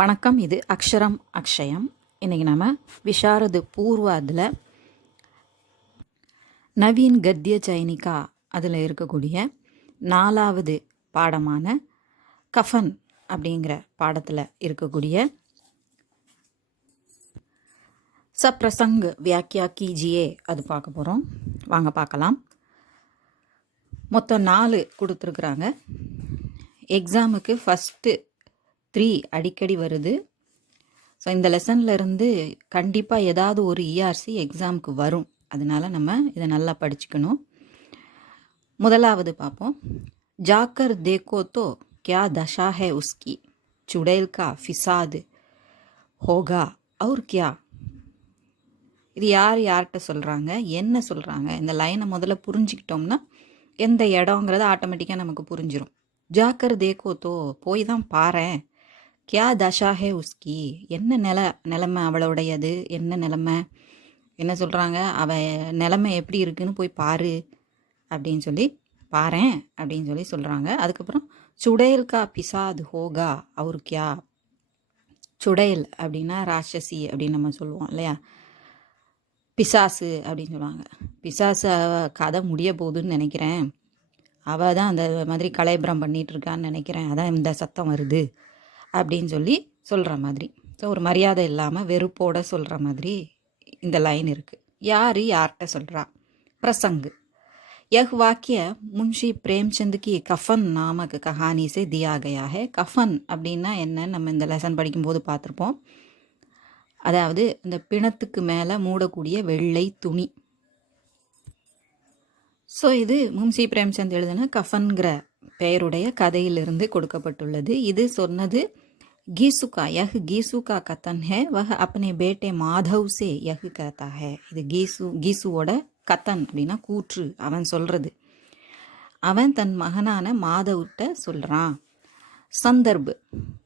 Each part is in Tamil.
வணக்கம். இது அக்ஷரம் அக்ஷயம். இன்றைக்கி நம்ம விஷாரது பூர்வாதில் நவீன் கத்திய சைனிகா அதில் இருக்கக்கூடிய 4வது பாடமான கஃபன் அப்படிங்கிற பாடத்தில் இருக்கக்கூடிய சப்ரசங் வியாக்கியா கீஜியே அது பார்க்க போகிறோம். வாங்க பார்க்கலாம். மொத்தம் 4 கொடுத்துருக்குறாங்க. எக்ஸாமுக்கு ஃபஸ்ட்டு 3 அடிக்கடி வருது. ஸோ இந்த லெசனில் இருந்து கண்டிப்பாக ஏதாவது ஒரு இஆர்சி எக்ஸாமுக்கு வரும். அதனால நம்ம இதை நல்லா படிச்சுக்கணும். முதலாவது பார்ப்போம். ஜாக்கர் தேக்கோ தோ கியா தஷா ஹே உஸ்கி சுடேல் கா ஃபிசாது ஹோகா அவுர் கியா. இது யார்கிட்ட சொல்கிறாங்க, என்ன சொல்கிறாங்க? இந்த லைனை முதல்ல புரிஞ்சுக்கிட்டோம்னா எந்த இடங்கிறத ஆட்டோமேட்டிக்காக நமக்கு புரிஞ்சிடும். ஜாக்கர் தேக்கோ தோ, போய் தான் பாரேன். கியா தஷா ஹே உஸ்கி, என்ன நிலைமை அவளுடையது, என்ன நிலைமை, என்ன சொல்கிறாங்க, நிலைமை எப்படி இருக்குன்னு போய் பாரு அப்படின்னு சொல்லி பாரேன் அப்படின்னு சொல்லி சொல்கிறாங்க. அதுக்கப்புறம் சுடேல் கா பிசாது ஹோகா அவர் கியா. சுடேல் அப்படின்னா ராட்சசி அப்படின்னு நம்ம சொல்லுவோம் இல்லையா. பிசாசு அப்படின்னு சொல்லுவாங்க. பிசாசு கதை முடிய போகுதுன்னு நினைக்கிறேன், அவள் தான் அந்த மாதிரி கலைபுரம் பண்ணிகிட்டு இருக்கான்னு நினைக்கிறேன், அதான் இந்த சத்தம் வருது அப்படின்னு சொல்லி சொல்கிற மாதிரி. ஸோ ஒரு மரியாதை இல்லாமல் வெறுப்போட சொல்கிற மாதிரி இந்த லைன் இருக்குது. யார்கிட்ட சொல்கிறா? பிரசங்கு. யஹ் வாக்கிய முன்ஷி பிரேம்சந்த் கி கஃபன் நாமக் கஹானி சே தியா கயா ஹே. கஃபன் அப்படின்னா என்னன்னு நம்ம இந்த லெசன் படிக்கும்போது பார்த்துருப்போம். அதாவது இந்த பிணத்துக்கு மேலே மூடக்கூடிய வெள்ளை துணி. ஸோ இது முன்ஷி பிரேம்சந்த் எழுதின கஃபன்கிற பெயருடைய கதையிலிருந்து கொடுக்கப்பட்டுள்ளது. இது சொன்னது गीसू का। यह गीसू का कथन है, वह अपने बेटे माधव से यह कहता है. இது கீசுவோட கத்தன் அப்படின்னா கூற்று, அவன் சொல்றது. அவன் தன் மகனான மாதவ்கிட்ட சொல்றான். சந்தர்ப்,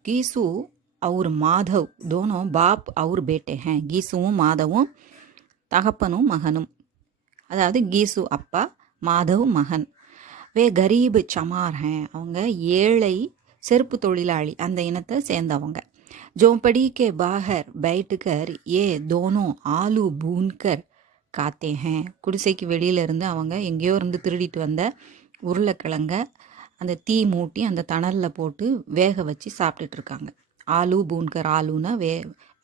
गीसू और माधव दोनों बाप और बेटे हैं. கீசுவும் மாதவும் தகப்பனும் மகனும். அதாவது கீசு அப்பா, மாதவ் மகன். வே கரீப் சமார் हैं, அவங்க ஏழை செருப்பு தொழிலாளி அந்த இனத்தை சேர்ந்தவங்க. ஜோம்படி கே பாகர் பைட்டுக்கர் ஏ தோனோ ஆலு பூன்கர் காத்தே ஹேன். குடிசைக்கு வெளியிலேருந்து அவங்க எங்கேயோ இருந்து திருடிட்டு வந்த உருளைக்கிழங்க அந்த தீ மூட்டி அந்த தணலில் போட்டு வேக வச்சு சாப்பிட்டுட்டு இருக்காங்க. ஆலு பூன்கர், ஆலுன்னா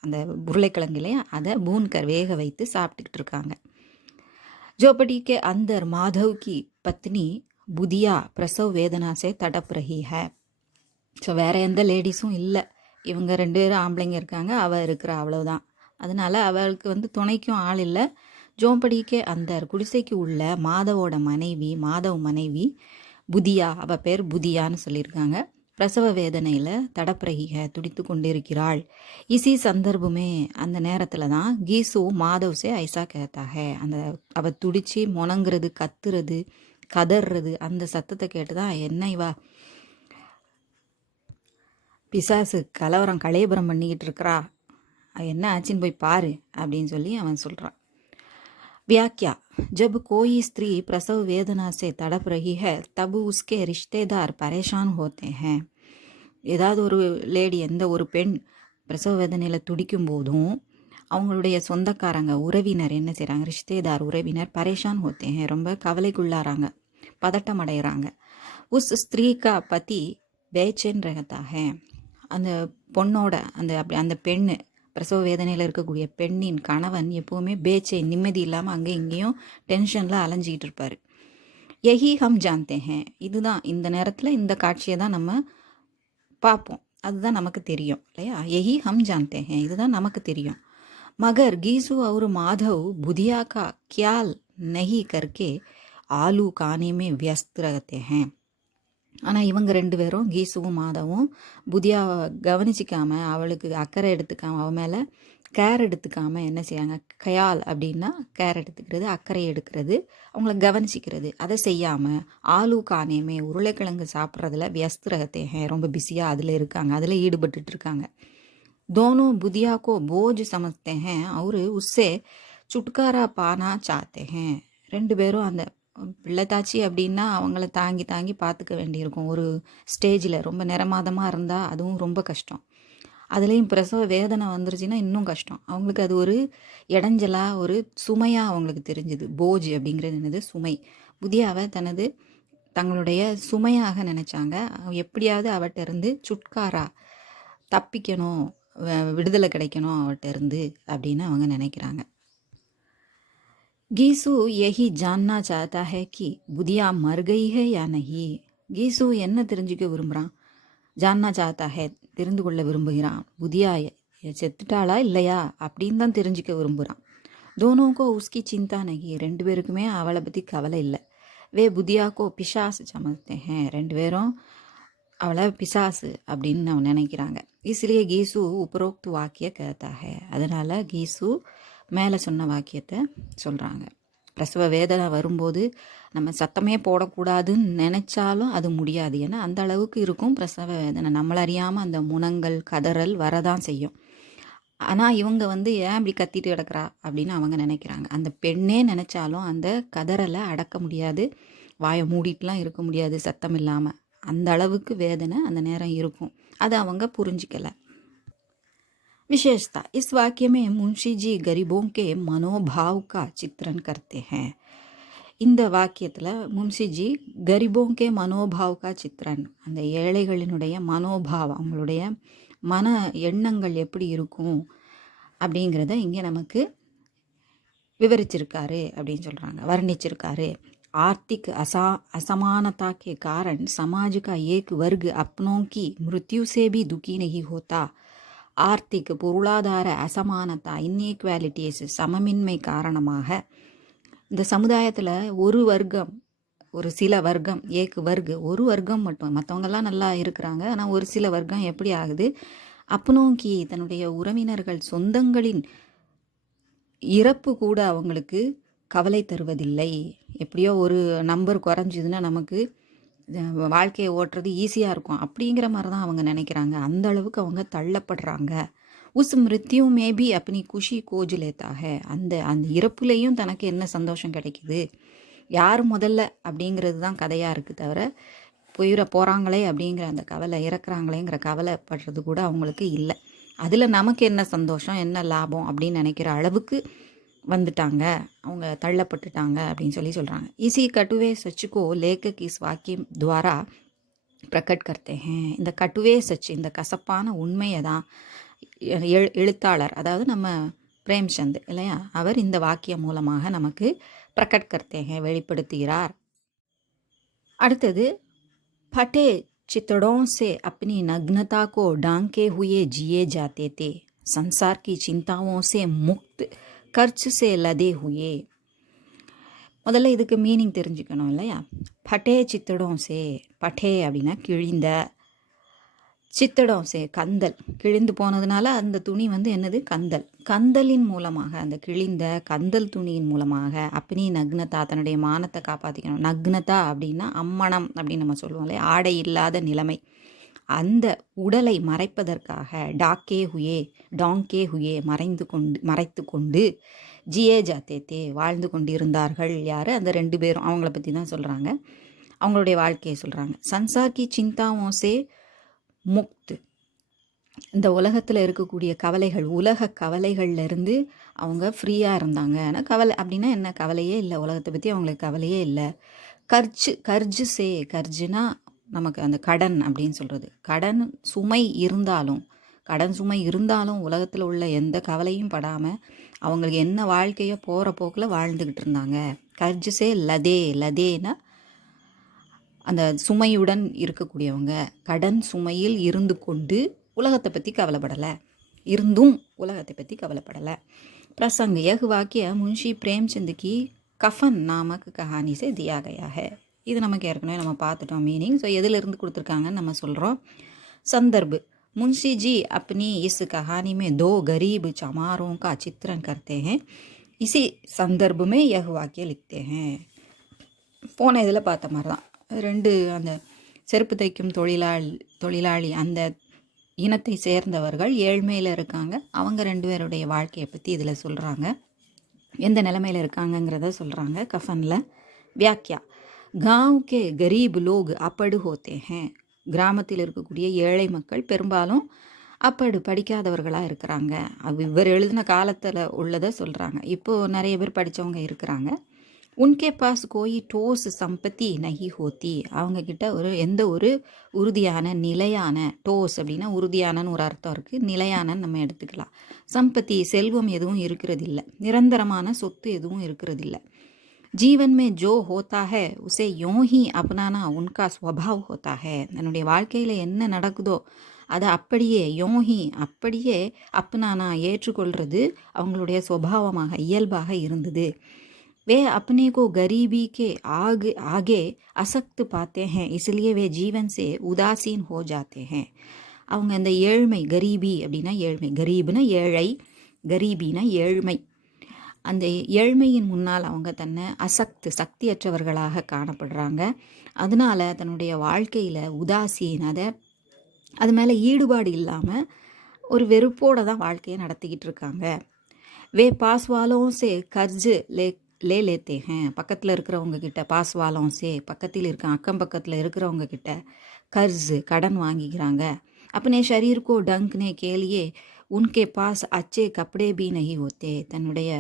அந்த உருளைக்கிழங்குலையே அதை பூன்கர் வேக வைத்து சாப்பிட்டுக்கிட்டு இருக்காங்க. ஜோபடி கே அந்தர் மாதவ் கி பத்னி புதியா பிரசவ் வேதனா சே தடப் ரஹி ஹை. ஸோ வேறு எந்த லேடிஸும் இல்லை, இவங்க 2 பேரும் ஆம்பளைங்க இருக்காங்க, அவள் இருக்கிறா, அவ்வளோதான். அதனால் அவளுக்கு துணைக்கும் ஆள் இல்லை. ஜோம்படிக்கே அந்த குடிசைக்கு உள்ள மாதவோட மாதவ் மனைவி புதியா, அவள் பேர் புதியான்னு சொல்லியிருக்காங்க. பிரசவ வேதனையில் தடப்பிரகிக துடித்து கொண்டிருக்கிறாள். இசி சந்தர்ப்புமே, அந்த நேரத்தில் தான் கீசு மாதவ்சே ஐசா கேத்தாக. அந்த அவள் துடிச்சு முணங்குறது, கத்துறது, கதறது, அந்த சத்தத்தை கேட்டு தான் என்ன இவா பிசாசு கலேபரம் பண்ணிக்கிட்டு இருக்கிறா, என்ன ஆச்சுன்னு போய் பாரு அப்படின்னு சொல்லி அவன் சொல்கிறான். व्याख्या, जब कोई स्त्री प्रसव वेदना से तड़प रही है तब उसके रिश्तेदार परेशान होते हैं. ஏதாவது ஒரு லேடி, எந்த ஒரு பெண் பிரசவ வேதனையில் துடிக்கும் போதும் அவங்களுடைய சொந்தக்காரங்க, உறவினர் என்ன செய்கிறாங்க, ரிஷ்தேதார் உறவினர் பரேஷான் ஹோத்தே ஹே, ரொம்ப கவலைக்குள்ளாராங்க, பதட்டம் அடைகிறாங்க. உஸ் ஸ்திரீ கா பதி பேச்சேன் ரஹதா ஹே. அந்த பொண்ணோட அந்த பெண்ணு, பிரசவ வேதனையில் இருக்கக்கூடிய பெண்ணின் கணவன் எப்போவுமே பேச்சை, நிம்மதி இல்லாமல் அங்கே இங்கேயும் டென்ஷனில் அலைஞ்சிக்கிட்டு இருப்பார். யஹி ஹம் ஜான்தே ஹேன், இதுதான் இந்த நேரத்தில் இந்த காட்சியை தான் நம்ம பார்ப்போம், அதுதான் நமக்கு தெரியும் இல்லையா. யஹி ஹம் ஜான்தே ஹேன், இதுதான் நமக்கு தெரியும். மகர் கீசு और மாதவ் புதியா கா ख्याल नहीं करके ஆலு கானே व्यस्त रहते हैं. ஆனால் இவங்க 2 பேரும், கீசுவும் மாதவும், புதியாவை கவனிச்சிக்காமல், அவளுக்கு அக்கறை எடுத்துக்காமல், அவன் மேலே கேர் எடுத்துக்காமல் என்ன செய்யாங்க, கயால் அப்படின்னா கேர் எடுத்துக்கிறது, அக்கறை எடுக்கிறது, அவங்கள கவனிச்சிக்கிறது, அதை செய்யாமல் ஆலு கானேமே உருளைக்கிழங்கு சாப்பிட்றதுல வியஸ்திரகத்தே ஹே, ரொம்ப பிஸியாக அதில் இருக்காங்க, அதில் ஈடுபட்டு இருக்காங்க. दोनों बुदिया को बोझ समझते हैं और उससे छुटकारा पाना चाहते हैं. 2 பேரும் அந்த பிள்ளைத்தாச்சி அப்படின்னா அவங்கள தாங்கி தாங்கி பார்த்துக்க வேண்டியிருக்கும். ஒரு ஸ்டேஜில் ரொம்ப நிறமாதமாக இருந்தால் அதுவும் ரொம்ப கஷ்டம். அதுலேயும் பிரசவ வேதனை வந்துருச்சுன்னா இன்னும் கஷ்டம். அவங்களுக்கு அது ஒரு இடைஞ்சலாக ஒரு சுமையாக அவங்களுக்கு தெரிஞ்சுது. போஜ் அப்படிங்கிறது என்னது, சுமை. புதியாவை தங்களுடைய சுமையாக நினச்சாங்க. எப்படியாவது அவட்ட இருந்து சுட்காரா, தப்பிக்கணும், விடுதலை கிடைக்கணும் அவட்ட இருந்து அப்படின்னு அவங்க நினைக்கிறாங்க. கீசு यही जानना चाहता है कि बुधिया मर गई है या नहीं. கீசு என்ன தெரிஞ்சுக்க விரும்புகிறான்? ஜான்னா சாத்தா ஹே, தெரிந்து கொள்ள விரும்புகிறான். புதியா செத்துட்டாளா இல்லையா அப்படின்னு தான் தெரிஞ்சுக்க விரும்புகிறான். தோனோக்கோ உஸ்கி சிந்தா நகி, ரெண்டு பேருக்குமே அவளை பற்றி கவலை இல்லை. வே புதியாக்கோ பிசாசு சமத்தே ஹே, ரெண்டு பேரும் அவளை பிசாசு அப்படின்னு அவன் நினைக்கிறாங்க. இஸ்லியே கீசு உபரோக்து வாக்கிய கேத்தா ஹே, அதனால் கீசு மேலே சொன்ன வாக்கியத்தை சொல்கிறாங்க. பிரசவ வேதனை வரும்போது நம்ம சத்தமே போடக்கூடாதுன்னு நினச்சாலும் அது முடியாது. ஏன்னா அந்த அளவுக்கு இருக்கும் பிரசவ வேதனை. நம்மளறியாமல் அந்த முனங்கள் கதறல் வரதான் செய்யும். ஆனால் இவங்க ஏன் இப்படி கத்திட்டு கிடக்கிறா அப்படின்னு அவங்க நினைக்கிறாங்க. அந்த பெண்ணே நினச்சாலும் அந்த கதறலை அடக்க முடியாது, வாயை மூடிட்டுலாம் இருக்க முடியாது சத்தம் இல்லாமல். அந்த அளவுக்கு வேதனை அந்த நேரம் இருக்கும். அதை அவங்க புரிஞ்சிக்கலை. विशेषता, इस वाक्य में मुंशी जी गरीबों के मनोभाव का चित्रण करते हैं. இந்த வாக்கியத்தில் முன்ஷிஜி கரிபோங்கே மனோபாவ்கா சித்ரன், அந்த ஏழைகளினுடைய மனோபாவம், அவங்களுடைய மன எண்ணங்கள் எப்படி இருக்கும் அப்படிங்கிறத இங்கே நமக்கு விவரிச்சிருக்காரு அப்படின்னு சொல்கிறாங்க, வர்ணிச்சிருக்காரு. आर्थिक असमानता के कारण समाज का एक वर्ग अपनों की मृत्यु से भी दुखी नहीं होता. ஆர்த்திக் பொருளாதார அசமானத்தா, இன்இக்வாலிட்டிஸ், சமமின்மை காரணமாக இந்த சமுதாயத்தில் ஒரு வர்க்கம், ஒரு சில வர்க்கம், ஒரு வர்க்கம் மட்டும், மற்றவங்கெல்லாம் நல்லா இருக்கிறாங்க. ஆனால் ஒரு சில வர்க்கம் எப்படி ஆகுது, அப்பனோக்கி தன்னுடைய உறவினர்கள் சொந்தங்களின் இறப்பு கூட அவங்களுக்கு கவலை தருவதில்லை. எப்படியோ ஒரு நம்பர் குறைஞ்சிதுன்னா நமக்கு வாழ்க்கையை ஓட்டுறது ஈஸியாக இருக்கும் அப்படிங்கிற மாதிரி தான் அவங்க நினைக்கிறாங்க. அந்த அளவுக்கு அவங்க தள்ளப்படுறாங்க. உஸ் மிருத்யு மேபி அப்படி குஷி கோஜுலேத்தாக, அந்த அந்த இறப்புலேயும் தனக்கு என்ன சந்தோஷம் கிடைக்குது, யார் முதல்ல அப்படிங்கிறது தான் கதையாக இருக்குது. தவிர போகிறாங்களே அப்படிங்கிற அந்த கவலை, இறக்குறாங்களேங்கிற கவலைப்படுறது கூட அவங்களுக்கு இல்லை. அதில் நமக்கு என்ன சந்தோஷம், என்ன லாபம் அப்படின்னு நினைக்கிற அளவுக்கு வந்துட்டாங்க, அவங்க தள்ளப்பட்டுட்டாங்க அப்படின்னு சொல்கிறாங்க. इसी कटुवे सच को लेखक इस वाक्य द्वारा प्रकट करते हैं. இந்த கட்டுவே சச், இந்த கசப்பான உண்மையை தான் எழுத்தாளர், அதாவது நம்ம பிரேம்சந்த் இல்லையா, அவர் இந்த வாக்கியம் மூலமாக நமக்கு பிரகட் கர்த்தே ஹே, வெளிப்படுத்துகிறார். அடுத்தது, फटे चितड़ों से अपनी नग्नता को ढांके हुए जिए जाते थे, संसार की चिंताओं से मुक्त, கர்ச் சே லதே ஹுயே. முதல்ல இதுக்கு மீனிங் தெரிஞ்சுக்கணும் இல்லையா. பட்டே சித்தடம் சே, பட்டே அப்படின்னா கிழிந்த, சித்தடம் சே கந்தல், கிழிந்து போனதுனால அந்த துணி என்னது, கந்தல். கந்தலின் மூலமாக, அந்த கிழிந்த கந்தல் துணியின் மூலமாக அப்பனி நக்னதா, தன்னுடைய மானத்தை காப்பாற்றிக்கணும். நக்னதா அப்படின்னா அம்மணம் அப்படின்னு நம்ம சொல்லுவோம் இல்லையா, ஆடை இல்லாத நிலைமை. அந்த உடலை மறைப்பதற்காக டாங்கே ஹுயே மறைத்து கொண்டு ஜியே ஜாத்தே வாழ்ந்து கொண்டிருந்தார்கள். யார்? அந்த ரெண்டு பேரும். அவங்கள பற்றி தான் சொல்கிறாங்க, அவங்களுடைய வாழ்க்கையை சொல்கிறாங்க. சன்சார் கி சிந்தாவோம் சே முக்த், இந்த உலகத்தில் இருக்கக்கூடிய கவலைகள், உலக கவலைகள்லேருந்து அவங்க ஃப்ரீயாக இருந்தாங்க. ஆனால் கவலை அப்படின்னா என்ன, கவலையே இல்லை, உலகத்தை பற்றி அவங்களுக்கு கவலையே இல்லை. கர்ஜு சே, கர்ஜுனா நமக்கு அந்த கடன் அப்படின்னு சொல்கிறது. கடன் சுமை இருந்தாலும் உலகத்தில் உள்ள எந்த கவலையும் படாமல் அவங்களுக்கு என்ன வாழ்க்கையோ போகிற போக்கில் வாழ்ந்துக்கிட்டு இருந்தாங்க. கர்ஜுசே லதேனா அந்த சுமையுடன் இருக்கக்கூடியவங்க. கடன் சுமையில் இருந்து கொண்டு உலகத்தை பற்றி கவலைப்படலை, இருந்தும் உலகத்தை பற்றி கவலைப்படலை. பிரசங்க யஹ் வாக்கிய முன்ஷி பிரேம்சந்த் கி கஃபன் நாமக் கஹானி சே தியா கயா ஹை. இது நமக்கு ஏற்கனவே நம்ம பார்த்துட்டோம் மீனிங். ஸோ எதிலிருந்து கொடுத்துருக்காங்கன்னு நம்ம சொல்கிறோம். சந்தர்ப், मुंशी जी अपनी इस कहानी में दो गरीब चमारों का चित्रण करते हैं. इसी संदर्भ में यह वाक्य लिखते हैं. போன இதில் பார்த்த மாதிரி தான், ரெண்டு அந்த செருப்பு தைக்கும் தொழிலாளி அந்த இனத்தை சேர்ந்தவர்கள் ஏழ்மையில் இருக்காங்க. அவங்க ரெண்டு பேருடைய வாழ்க்கையை பற்றி இதில் சொல்கிறாங்க. எந்த நிலைமையில் இருக்காங்கங்கிறத சொல்கிறாங்க கஃபனில். வியாக்கியா, गांव के गरीब लोग अपड़ होते हैं. கிராமத்தில் இருக்கக்கூடிய ஏழை மக்கள் பெரும்பாலும் அப்படி படிக்காதவர்களாக இருக்கிறாங்க. இவர் எழுதின காலத்தில் உள்ளதை சொல்கிறாங்க. இப்போது நிறைய பேர் படித்தவங்க இருக்கிறாங்க. உன்கே பாஸ் கோயி டோஸ் சம்பத்தி நகி ஹோத்தி, அவங்கக்கிட்ட எந்த ஒரு உறுதியான நிலையான, டோஸ் அப்படின்னா உறுதியானன்னு ஒரு அர்த்தம் இருக்குது, நிலையானன்னு நம்ம எடுத்துக்கலாம். சம்பத்தி செல்வம் எதுவும் இருக்கிறதில்ல, நிரந்தரமான சொத்து எதுவும் இருக்கிறதில்ல. ஜீவன் மே ஜோ ஹோத்தா ஹே உசே யோं ही अपनाना उनका स्वभाव होता है, தன்னுடைய வாழ்க்கையில் என்ன நடக்குதோ அதை அப்படியே யோஹி அப்படியே அப்னானா ஏற்றுக்கொள்வது அவங்களுடைய சுபாவமாக இயல்பாக இருந்தது. वे अपने को गरीबी के आगे असक्त पाते हैं, इसलिए वे जीवन से उदासीन हो जाते हैं. அவங்க இந்த ஏழ்மை, கரீபி அப்படின்னா ஏழ்மை, கரீப்னா ஏழை, கரீபினா ஏழ்மை, அந்த ஏழ்மையின் முன்னால் அவங்க தன்னை சக்தியற்றவர்களாக காணப்படுறாங்க. அதனால தன்னுடைய வாழ்க்கையில் உதாசீன், அது மேலே ஈடுபாடு இல்லாமல் ஒரு வெறுப்போடு தான் வாழ்க்கையை நடத்திக்கிட்டு இருக்காங்க. வே பாஸ்வாலோं से कर्ज ले लेते हैं, பக்கத்தில் இருக்கிறவங்க கிட்ட, பாஸ்வாலோं से பக்கத்தில் இருக்க அக்கம் பக்கத்தில் இருக்கிறவங்க கிட்ட கர்ஜ் கடன் வாங்கிக்கிறாங்க. अपने शरीर को ढंकने के लिए उनके पास अच्छे कपड़े भी नहीं होते, தன்னுடைய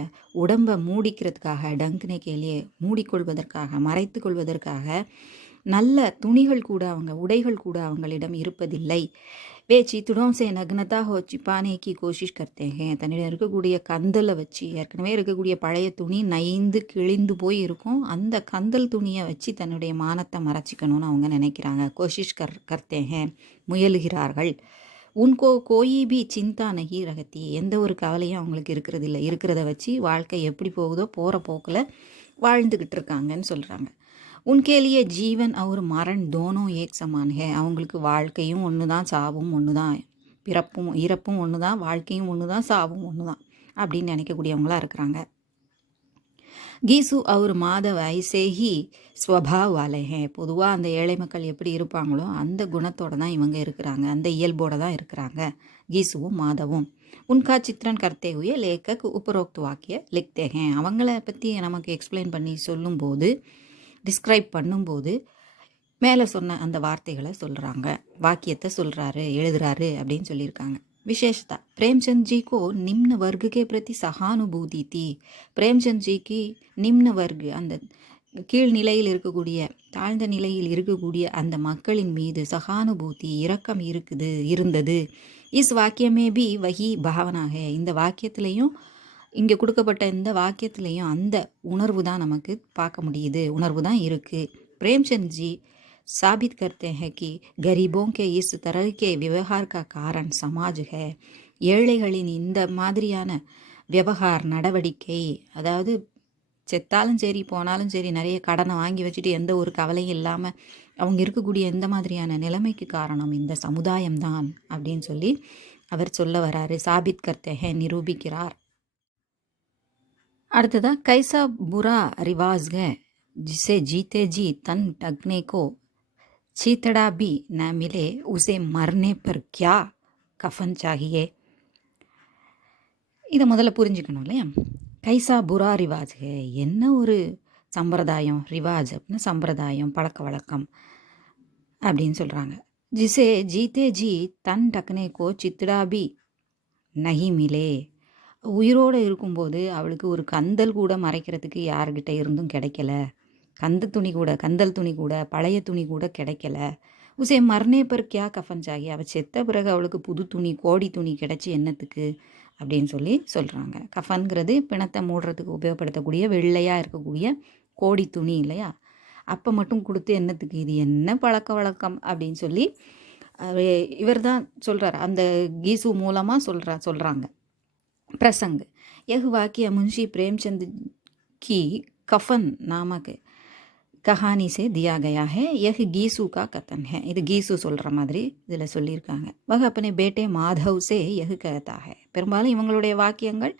உடம்பை மூடிக்கிறதுக்காக, டங்க்னே கேலியே மூடிக்கொள்வதற்காக, மறைத்து கொள்வதற்காக நல்ல துணிகள் கூட, உடைகள் கூட அவங்களிடம் இருப்பதில்லை. வே சித்துடோं से नग्नता हो छिपाने की कोशिश करते हैं, தன்னிடம் இருக்கக்கூடிய கந்தலை வச்சு, ஏற்கனவே இருக்கக்கூடிய பழைய துணி நைந்து கிழிந்து போய் இருக்கும், அந்த கந்தல் துணியை வச்சு தன்னுடைய மானத்தை மறைச்சிக்கணும்னு அவங்க நினைக்கிறாங்க. கோஷிஷ் கர்த்தே ஹே, முயலுகிறார்கள். உன்கோ கோயி பி சிந்தா நகி ரகத்தி, எந்த ஒரு கவலையும் அவங்களுக்கு இருக்கிறதில்ல, இருக்கிறத வச்சு வாழ்க்கை எப்படி போகுதோ போகிற போக்கில் வாழ்ந்துக்கிட்டு இருக்காங்கன்னு சொல்கிறாங்க. உன்கேலியே ஜீவன் அவர் மரண் தோனோ ஏக் சமான் ஹே, அவங்களுக்கு வாழ்க்கையும் ஒன்று தான், சாவும் ஒன்று தான், பிறப்பும் இறப்பும் ஒன்று தான், வாழ்க்கையும் ஒன்று தான், சாவும் ஒன்று தான் அப்படின்னு நினைக்கக்கூடியவங்களாக இருக்கிறாங்க. கீசு அவர் மாதவ் ஐசே ஹி ஸ்வபாவ் வாலே ஹே, பொதுவாக அந்த ஏழை மக்கள் எப்படி இருப்பாங்களோ அந்த குணத்தோடு தான் இவங்க இருக்கிறாங்க, அந்த இயல்போடு தான் இருக்கிறாங்க கீசுவும் மாதவும். உன்கா சித்திரன் கர்த்தே ஹுயே லேக்கக் உபரோக்து வாக்கிய லிக்தே ஹே, அவங்கள பற்றி நமக்கு எக்ஸ்பிளைன் பண்ணி சொல்லும்போது, டிஸ்கிரைப் பண்ணும்போது மேலே சொன்ன அந்த வார்த்தைகளை சொல்கிறாங்க, வாக்கியத்தை சொல்கிறாரு, எழுதுறாரு அப்படின்னு சொல்லியிருக்காங்க. विशेषता, प्रेमचंद जी को निम्न वर्ग के प्रति सहानुभूति थी. प्रेमचंद जी की निम्न वर्ग, அந்த கீழ் நிலையில் இருக்கக்கூடிய, தாழ்ந்த நிலையில் இருக்கக்கூடிய அந்த மக்களின் மீது சகானுபூதி, இரக்கம் இருந்தது. இஸ் வாக்கியமே பி வஹி பாவனாக, இந்த வாக்கியத்திலையும், இங்கே கொடுக்கப்பட்ட இந்த வாக்கியத்திலையும் அந்த உணர்வு தான் நமக்கு பார்க்க முடியுது, உணர்வு தான் இருக்குது. प्रेमचंद जी साबित करते हैं कि गरीबों के इस तरह के व्यवहार का कारण समाज है. ஏழைகளின் இந்த மாதிரியான விவகார நடவடிக்கை, அதாவது செத்தாலும் சரி போனாலும் சரி நிறைய கடனை வாங்கி வச்சுட்டு எந்த ஒரு கவலையும் இல்லாமல் அவங்க இருக்கக்கூடிய எந்த மாதிரியான நிலைமைக்கு காரணம் இந்த சமுதாயம்தான் அப்படின்னு சொல்லி அவர் சொல்ல வராரு. சாபித் கர்த்தே ஹே, நிரூபிக்கிறார். அடுத்ததா, கைசா புரா ரிவாஸ் है जिसे जीते जी तन टगने को चीतड़ा भी न मिले, उसे मरने पर क्या कफन चाहिए. இதை முதல்ல புரிஞ்சுக்கணும் இல்லையா? கைசா புரா ரிவாஜ் ஹே, என்ன ஒரு சம்பிரதாயம், ரிவாஜ் அப்படின்னு சம்பிரதாயம், பழக்க வழக்கம் அப்படின்னு சொல்கிறாங்க. ஜிசே ஜீத்தே ஜி தன் டக்னே கோ சித்தடா பி நஹி மிலே, உயிரோடு இருக்கும்போது அவளுக்கு ஒரு கந்தல் கூட மறைக்கிறதுக்கு யார்கிட்ட இருந்தும் கிடைக்கல, கந்தல் துணி கூட பழைய துணி கூட கிடைக்கல. உசே மர்னே பர் கியா கஃபன் சாகி, அவள் செத்த பிறகு அவளுக்கு புது துணி, கோடி துணி கிடைச்சி என்னத்துக்கு அப்படின்னு சொல்லி சொல்கிறாங்க. கஃபன்கிறது பிணத்தை மூடுறதுக்கு உபயோகப்படுத்தக்கூடிய வெள்ளையாக இருக்கக்கூடிய கோடி துணி இல்லையா, அப்போ மட்டும் கொடுத்து என்னத்துக்கு, இது என்ன பழக்க வழக்கம் அப்படின்னு சொல்லி இவர் தான் சொல்கிறார், அந்த கீசு மூலமாக சொல்கிறாங்க. प्रसंग, यह वाक्य मुंशी प्रेमचंद की कफन नामक कहानी से दिया गया है. यह गीसू का कथन है. இது கீசு சொல்கிற மாதிரி இதில் சொல்லியிருக்காங்க. वह अपने बेटे माधव से यह कहता है. பெரும்பாலும் இவங்களுடைய வாக்கியங்கள்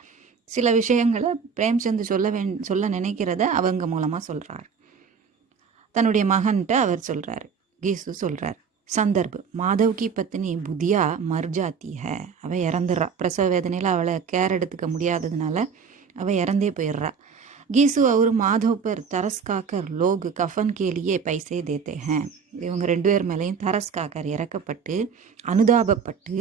சில விஷயங்களை பிரேம்சந்த் சொல்ல நினைக்கிறத அவங்க மூலமாக சொல்கிறார். தன்னுடைய மகன்கிட்ட அவர் சொல்கிறார், கீசு சொல்கிறார். சந்தர்ப், மாதவ் கி பத்னி புதியா மர் ஜாத்தி ஹை, அவள் இறந்துடுறா, பிரசவ வேதனையில் அவளை கேர் எடுத்துக்க முடியாததுனால அவள் இறந்தே போயிடுறா. गीसु और माधव पर तरस खाकर लोग कफन के लिए पैसे देते हैं. இவங்க ரெண்டு பேர் மேலேயும் தரஸ் காக்கர் இறக்கப்பட்டு அனுதாபப்பட்டு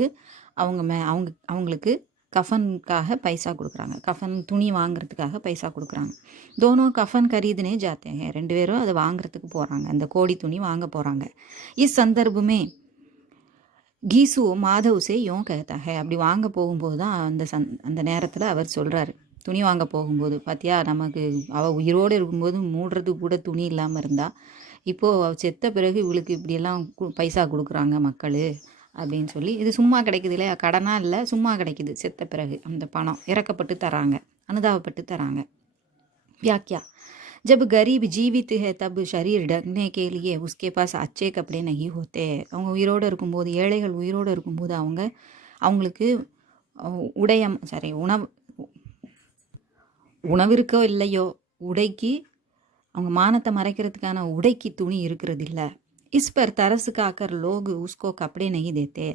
அவங்களுக்கு கஃபனுக்காக பைசா கொடுக்குறாங்க. கஃபன் துணி வாங்குறதுக்காக பைசா கொடுக்குறாங்க. தோனோ கஃபன் கரீதுனே ஜாத்தேங்க. ரெண்டு பேரும் அதை வாங்குறதுக்கு போகிறாங்க. அந்த கோடி துணி வாங்க போகிறாங்க. இஸ் சந்தர்ப்பமே கீசு மாதவ்ஸே யோன் कहता है. அப்படி வாங்க போகும்போது தான் அந்த நேரத்தில் அவர் சொல்கிறாரு, துணி வாங்க போகும்போது, பார்த்தியா நமக்கு அவள் உயிரோடு இருக்கும்போது மூடுறது கூட துணி இல்லாமல் இருந்தா, இப்போது அவள் செத்த பிறகு இவளுக்கு இப்படியெல்லாம் பைசா கொடுக்குறாங்க மக்கள் அப்படின்னு சொல்லி. இது சும்மா கிடைக்குது இல்லையா, கடனாக இல்லை, சும்மா கிடைக்குது. செத்த பிறகு அந்த பணம் இறக்கப்பட்டு தராங்க, அனுதாபப்பட்டு தராங்க. व्याख्या जब गरीब जीवित है तब शरीर ढकने के लिए उसके पास अच्छे कपड़े नहीं होते. அவங்க உயிரோடு இருக்கும்போது, ஏழைகள் உயிரோடு இருக்கும்போது அவங்களுக்கு உணவிற்கோ இல்லையோ உடைக்கு, அவங்க மானத்தை மறைக்கிறதுக்கான உடைக்கு துணி இருக்கிறது இல்லை. இஸ் பர் தரசு காக்கர் லோகு உஸ்கோ கப்படே நெய் தேத்தே.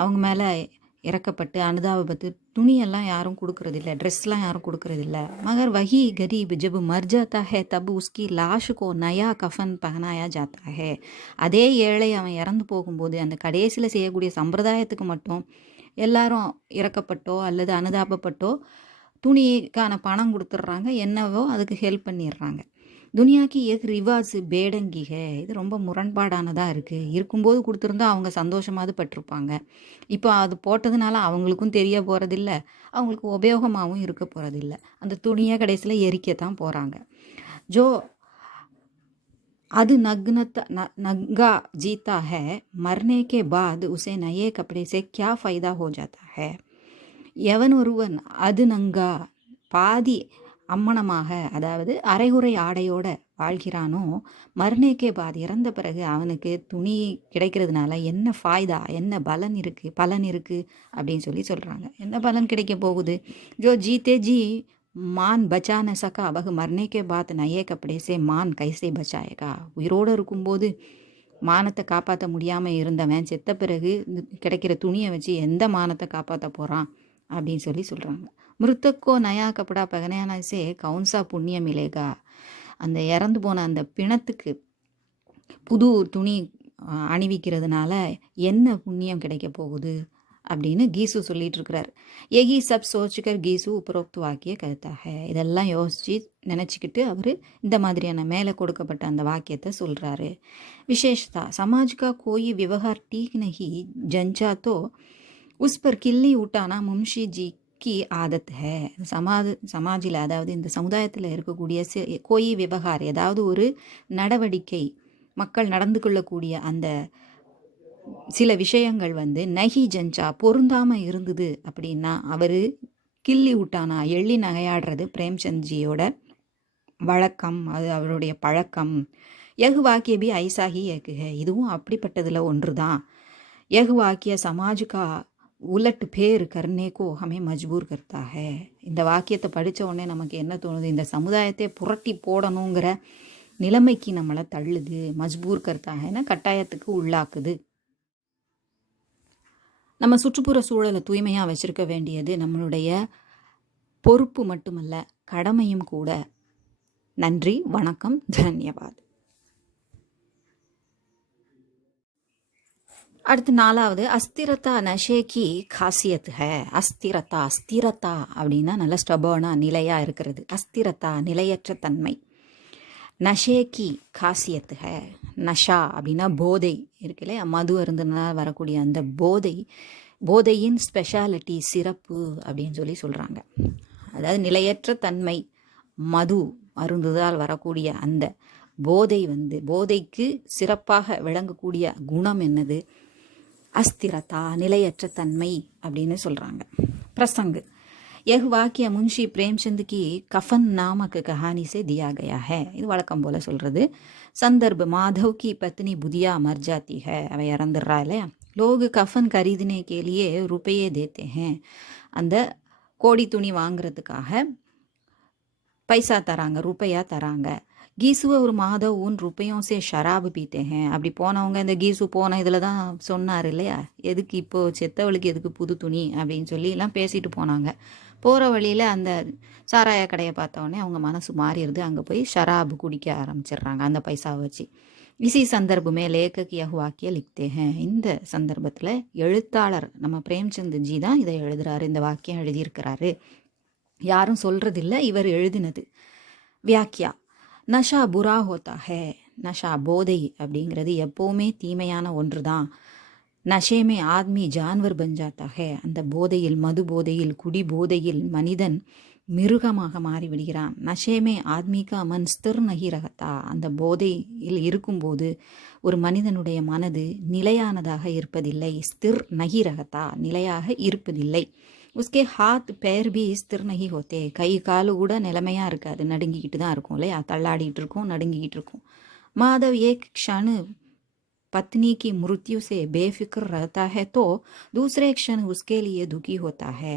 அவங்க மேலே இறக்கப்பட்டு அனுதாபப்பட்டு துணியெல்லாம் யாரும் கொடுக்கறதில்ல, ட்ரெஸ்லாம் யாரும் கொடுக்கறதில்ல. மகர் வஹி கரீப் ஜப் மர் ஜாத்தா ஹே தப் உஸ்கி லாஷுக்கோ நயா கஃபன் பகனாயா ஜாத்தா ஹே. அதே ஏழை அவன் இறந்து போகும்போது அந்த கடைசியில் செய்யக்கூடிய சம்பிரதாயத்துக்கு மட்டும் எல்லாரும் இறக்கப்பட்டோ அல்லது அனுதாபப்பட்டோ துணிக்கான பணம் கொடுத்துட்றாங்க, என்னவோ அதுக்கு ஹெல்ப் பண்ணிடுறாங்க. துனியாக்கி ஏக் ரிவாஸ் பேடங்கிக. இது ரொம்ப முரண்பாடானதாக இருக்குது. இருக்கும்போது கொடுத்துருந்தா அவங்க சந்தோஷமாவது பட்டிருப்பாங்க. இப்போ அது போட்டதுனால அவங்களுக்கும் தெரிய போகிறதில்ல, அவங்களுக்கு உபயோகமாகவும் இருக்க போகிறதில்ல. அந்த துணியை கடைசியில் எரிக்கத்தான் போகிறாங்க. ஜோ அது नंगा जीता है मरने के बाद उसे नए कपड़े से क्या फ़ायदा हो जाता है. எவன் ஒருவன் அது நங்கா பாதி அம்மணமாக, அதாவது அரைகுறை ஆடையோட வாழ்கிறானோ, மர்னேக்கே பாதி இறந்த பிறகு அவனுக்கு துணி கிடைக்கிறதுனால என்ன ஃபாய்தா, என்ன பலன் இருக்குது அப்படின்னு சொல்கிறாங்க. என்ன பலன் கிடைக்க போகுது? ஜோ ஜீத்தே ஜி மான் பச்சா ந சகா வகு மர்னேக்கே பாத் நயே கப்படே சே மான் கைசே பச்சாயேகா. உயிரோடு இருக்கும்போது மானத்தை காப்பாற்ற முடியாமல் இருந்தவன் செத்த பிறகு கிடைக்கிற துணியை வச்சு எந்த மானத்தை காப்பாற்ற போகிறான் அப்படின்னு சொல்கிறாங்க. மிருத்தக்கோ நயா கப்படா பகனையான சே கவுன்சா புண்ணியம் மிலேகா. அந்த இறந்து போன அந்த பிணத்துக்கு புது துணி அணிவிக்கிறதுனால என்ன புண்ணியம் கிடைக்க போகுது அப்படின்னு கீசு சொல்லிட்டு இருக்கிறார். ஏகி சப் சோச்சுக்கர் கீசு உபரோக்து வாக்கிய கருத்தாக. இதெல்லாம் யோசித்து நினச்சிக்கிட்டு அவர் இந்த மாதிரியான மேலே கொடுக்கப்பட்ட அந்த வாக்கியத்தை சொல்கிறாரு. விசேஷதா சமாஜ்கா கோயி விவகார் டீக் நஹி ஜஞ்சா தோ உஸ் பர் கில்லி ஊட்டானா மும்ஷி ஜி கி ஆதத் ஹே. சமாஜில், அதாவது இந்த சமுதாயத்தில் இருக்கக்கூடிய கோயி விவகார், ஏதாவது ஒரு நடவடிக்கை, மக்கள் நடந்து கொள்ளக்கூடிய அந்த சில விஷயங்கள் நகி ஜஞ்சா பொருந்தாமல் இருந்தது அப்படின்னா அவர் கிள்ளி விட்டானா, எள்ளி நகையாடுறது பிரேம்சந்த்ஜியோட வழக்கம், அது அவருடைய பழக்கம். யகு வாக்கிய பி ஐசாகி ஏகுக. இதுவும் அப்படிப்பட்டதில் ஒன்று தான். யகு வாக்கிய சமாஜுக்கா உலட் பேர் கர்னேக்கோ ஹமே மஜ்பூர் கர்த்தா ஹே. இந்த வாக்கியத்தை படித்த உடனே நமக்கு என்ன தோணுது? இந்த சமுதாயத்தை புரட்டி போடணுங்கிற நிலைமைக்கு நம்மளை தள்ளுது. மஜ்பூர் கர்த்தா ஹேன்னா கட்டாயத்துக்கு உள்ளாக்குது. நம்ம சுற்றுப்புற சூழலை தூய்மையாக வச்சுருக்க வேண்டியது நம்மளுடைய பொறுப்பு மட்டுமல்ல, கடமையும் கூட. நன்றி, வணக்கம், தன்யவாத். அடுத்து 4வது, அஸ்திரத்தா நஷேக்கி காசியத் ஹே. அஸ்திரத்தா அப்படின்னா நல்லா ஸ்டபர்னாக நிலையாக இருக்கிறது. அஸ்திரத்தா நிலையற்ற தன்மை. நஷேக்கி காசியத் ஹே. நஷா அப்படின்னா போதை இருக்குல்ல, மது அருந்தினால் வரக்கூடிய அந்த போதையின் ஸ்பெஷாலிட்டி, சிறப்பு அப்படின்னு சொல்கிறாங்க. அதாவது நிலையற்ற தன்மை, மது அருந்துதால் வரக்கூடிய அந்த போதைக்கு சிறப்பாக விளங்கக்கூடிய குணம் என்னது? அஸ்திரதா, நிலையற்ற தன்மை அப்படின்னு சொல்கிறாங்க. பிரசங்கு यह वाक्य मुंशी प्रेमचंद की कफन नामक कहानी से दिया गया है. இது வழக்கம் போல் சொல்கிறது. संदर्भ माधव की पत्नी बुधिया मर जाती है. அவ இறந்துடுறா இல்லையா? लोग कफन खरीदने के लिए रुपये देते हैं. அந்த கோடி துணி வாங்குறதுக்காக பைசா தராங்க, ரூபாயா தராங்க. கீசு ஒரு மாதவ் உன் रुपयों से शराब पीते हैं. அப்படி போனவங்க இந்த கீசு போன இதில் தான் சொன்னார் இல்லையா, எதுக்கு இப்போ செத்தவளுக்கு எதுக்கு புது துணி அப்படின்னு சொல்லி எல்லாம் பேசிட்டு போனாங்க. போகிற வழியில் அந்த சாராய கடையை பார்த்தோன்னே அவங்க மனசு மாறிடுது. அங்கே போய் ஷராபு குடிக்க ஆரம்பிச்சிடுறாங்க அந்த பைசாவை வச்சு. இசி சந்தர்ப்பமே லேக்கக் யஹ் வாக்கிய லிக்தே ஹே. இந்த சந்தர்ப்பத்தில் எழுத்தாளர் நம்ம பிரேம்சந்த் ஜி தான் இதை எழுதுறாரு, இந்த வாக்கியம் எழுதியிருக்கிறாரு. யாரும் சொல்கிறதில்ல, இவர் எழுதினது. வியாக்கியா நஷா புரா ஹோத்தா ஹே. நஷா போதை அப்படிங்கிறது எப்போவுமே தீமையான ஒன்று தான். நஷேமே ஆத்மி ஜான்வர் பஞ்சாத்தா ஹே. அந்த போதையில், மது போதையில், குடி போதையில் மனிதன் மிருகமாக மாறிவிடுகிறான். நஷேமே ஆத்மிகா மன் ஸ்திர் நகி ரகத்தா. அந்த போதையில் இருக்கும்போது ஒரு மனிதனுடைய மனது நிலையானதாக இருப்பதில்லை. ஸ்திர் நகி ரகத்தா, நிலையாக இருப்பதில்லை. உஸ்கே ஹாத் பேர் பி ஸ்திர் நகி ஹோத்தே. கை காலு கூட நிலைமையாக இருக்காது, நடுங்கிக்கிட்டு தான் இருக்கும் இல்லையா, தள்ளாடிட்டு இருக்கும், நடுங்கிக்கிட்டு இருக்கும். மாதவ் ஏக் க்ஷணு पत्नी की मृत्यु से बेफिक्र रहता है तो दूसरे क्षण उसके लिए दुखी होता है.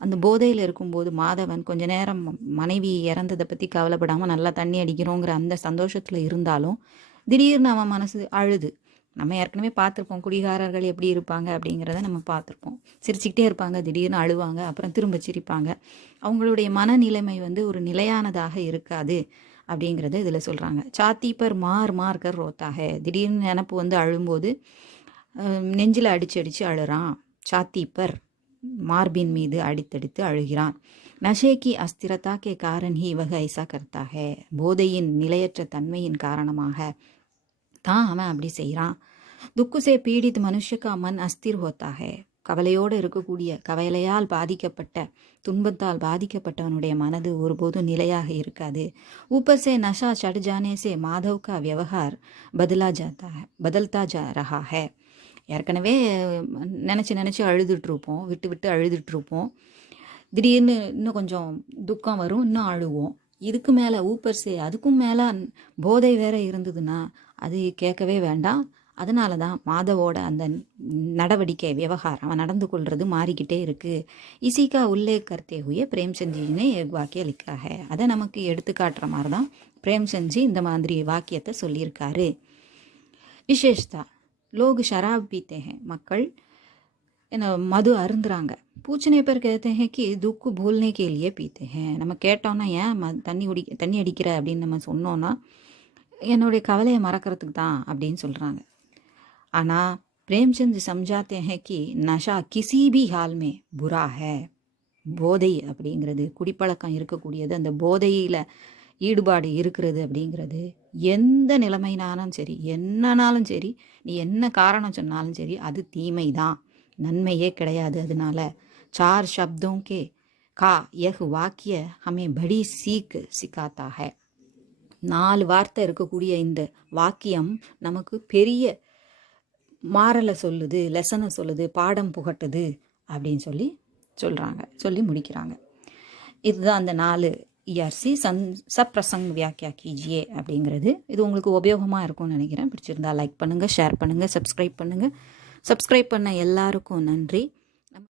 அந்த போதையில் இருக்கும்போது மாதவன் கொஞ்ச நேரம் மனைவி இறந்ததை பற்றி கவலைப்படாமல் நல்லா தண்ணி அடிக்கிறோங்கிற அந்த சந்தோஷத்தில் இருந்தாலும் திடீர்னு அவன் மனசு அழுது. நம்ம ஏற்கனவே பார்த்துருப்போம் குடிகாரர்கள் எப்படி இருப்பாங்க அப்படிங்கிறத நம்ம பார்த்துருப்போம். சிரிச்சுக்கிட்டே இருப்பாங்க, திடீர்னு அழுவாங்க, அப்புறம் திரும்ப சிரிப்பாங்க. அவங்களுடைய மனநிலைமை ஒரு நிலையானதாக இருக்காது அப்படிங்கிறத இதில் சொல்கிறாங்க. சாத்தி பர் மார் கர் ரோத்தாக. திடீர்னு நினப்பு அழும்போது நெஞ்சில் அடித்து அழுறான். சாத்தி பர் மார்பின் மீது அடித்தடித்து அழுகிறான். நஷேக்கி அஸ்திரதா கே காரன் ஹி வக ஐசா கர்த்தாக. போதையின் நிலையற்ற தன்மையின் காரணமாக தான் அவன் அப்படி செய்கிறான். துக்குசே பீடித் மனுஷக்கா மன் அஸ்திர் ஹோத்தாக. கவலையோடு இருக்கக்கூடிய, கவலையால் பாதிக்கப்பட்ட, துன்பத்தால் பாதிக்கப்பட்டவனுடைய மனது ஒருபோதும் நிலையாக இருக்காது. ஊப்பர் சே நஷா சட் ஜானே சே மாதவ் கா வியவஹார் பதல்தா ஜா ரஹா ஹே. ஏற்கனவே நினச்சி அழுதுட்ருப்போம், விட்டு அழுதுட்ருப்போம். திடீர்னு இன்னும் கொஞ்சம் துக்கம் வரும், இன்னும் அழுவோம். இதுக்கு மேலே ஊப்பர் சே, அதுக்கும் மேலே போதை வேற இருந்ததுன்னா அது கேட்கவே வேண்டாம். அதனால தான் மாதவோட அந்த நடவடிக்கை, விவகாரம், அவன் நடந்து கொள்வது மாறிக்கிட்டே இருக்குது. இசிகா உள்ளே கர்த்தே ஹுயே பிரேம்சந்த்ஜினே ஏக் வாக்கிய லிக்கா ஹே. அதை நமக்கு எடுத்து காட்டுற மாதிரி தான் பிரேம்சந்த்ஜி இந்த மாதிரி வாக்கியத்தை சொல்லியிருக்காரு. விசேஷ்தா லோக் ஷராப் பீத்தே ஹே. மக்கள் என்ன மது அருந்துறாங்க. பூச்சனை பேர் கேத்தே ஹே கி துக்கு பூல்னே கேலியே பீத்தே ஹே. நம்ம கேட்டோன்னா ஏன் தண்ணி அடிக்கிற அப்படின்னு நம்ம சொன்னோன்னா என்னுடைய கவலையை மறக்கிறதுக்கு தான் அப்படின்னு சொல்கிறாங்க. ஆனால் பிரேம்சந்த் சம்ஜாத்தே ஹே கி நஷா கிசி பி ஹால் மே புரா ஹே. போதை அப்படிங்கிறது, குடிப்பழக்கம் இருக்கக்கூடியது, அந்த போதையில் ஈடுபாடு இருக்கிறது அப்படிங்கிறது எந்த நிலைமைனாலும் சரி, என்னன்னாலும் சரி, நீ என்ன காரணம் சொன்னாலும் சரி, அது தீமை தான், நன்மையே கிடையாது. அதனால சார் சப்தோं के का यह वाक्य हमें बड़ी सीख सिखाता है. 4 வார்த்தை இருக்கக்கூடிய இந்த வாக்கியம் நமக்கு பெரிய மாறலை சொல்லுது, லெசனை சொல்லுது, பாடம் புகட்டுது அப்படின்னு சொல்லி முடிக்கிறாங்க. இதுதான் அந்த 4 ERC சப்ரசங் வியாக்கியா கீஜியே அப்படிங்கிறது. இது உங்களுக்கு உபயோகமாக இருக்கும்னு நினைக்கிறேன். பிடிச்சிருந்தா லைக் பண்ணுங்கள், ஷேர் பண்ணுங்கள், சப்ஸ்கிரைப் பண்ணுங்கள். சப்ஸ்கிரைப் பண்ண எல்லாருக்கும் நன்றி.